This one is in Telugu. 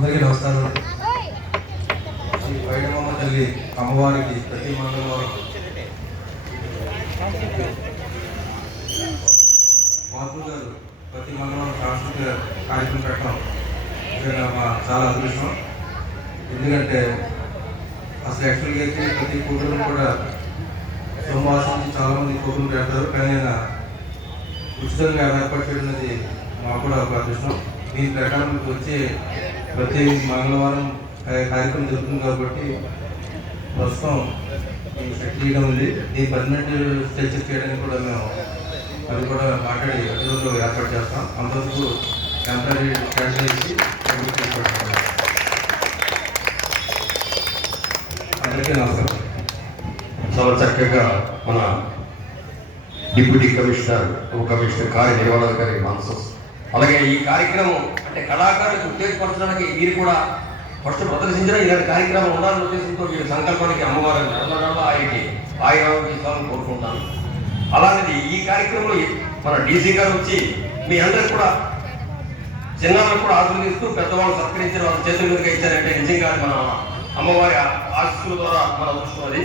అందరికీ నమస్కారం. శ్రీ వైడమ్మ తల్లి అమ్మవారికి ప్రతి మంగళవారం మాతృ గారు ప్రతి మంగళవారం సాంస్కృతిక కార్యక్రమం పెట్టడం నిజంగా చాలా అదృష్టం. ఎందుకంటే అసలు యాక్చువల్గా అయితే ప్రతి కూతురు కూడా సోమవారం నుంచి చాలామంది కూతురు పెడతారు, కానీ ఆయన ఉచితంగా ఏర్పాటు చేయడం అనేది మాకు కూడా ఒక అదృష్టం. దీని ప్రకారం వచ్చే ప్రతి మంగళవారం కార్యక్రమం జరుగుతుంది కాబట్టి ప్రస్తుతం శక్తి చేయడం ఉంది. దీన్ని పర్మనెంట్ స్ట్రక్చర్ చేయడానికి కూడా మేము అది కూడా మాట్లాడి రోజుల్లో ఏర్పాటు చేస్తాం. అంతవరకు టెంపరీ స్ట్రక్చర్ ఇచ్చి ఏర్పాటు. అందరికీ నమస్కారం. చాలా చక్కగా మన డిప్యూటీ కమిషనర్ ఉప కమిషనర్ కార్యనిర్వహణాధికారి మాన్సస్, అలాగే ఈ కార్యక్రమం అంటే కళాకారులకు ఉత్తేజపరచడానికి వీరు కూడా ఫస్ట్ ప్రదర్శించిన ఇలాంటి కార్యక్రమం ఉండాలనే ఉద్దేశంతో వీరి సంకల్పానికి అమ్మవారి ఆయనకి ఆయుర్వేదాలను కోరుకుంటాను. అలాంటిది ఈ కార్యక్రమంలో మన డీసీ గారు వచ్చి మీ అందరికి కూడా చిన్నారులకు కూడా ఆశీర్వదిస్తూ పెద్దవాళ్ళు సత్కరించిన వాళ్ళ చేతుల మీదుగా ఇచ్చారంటే నిజంగా మన అమ్మవారి ఆశీస్సుల ద్వారా మన అదృష్టం అది.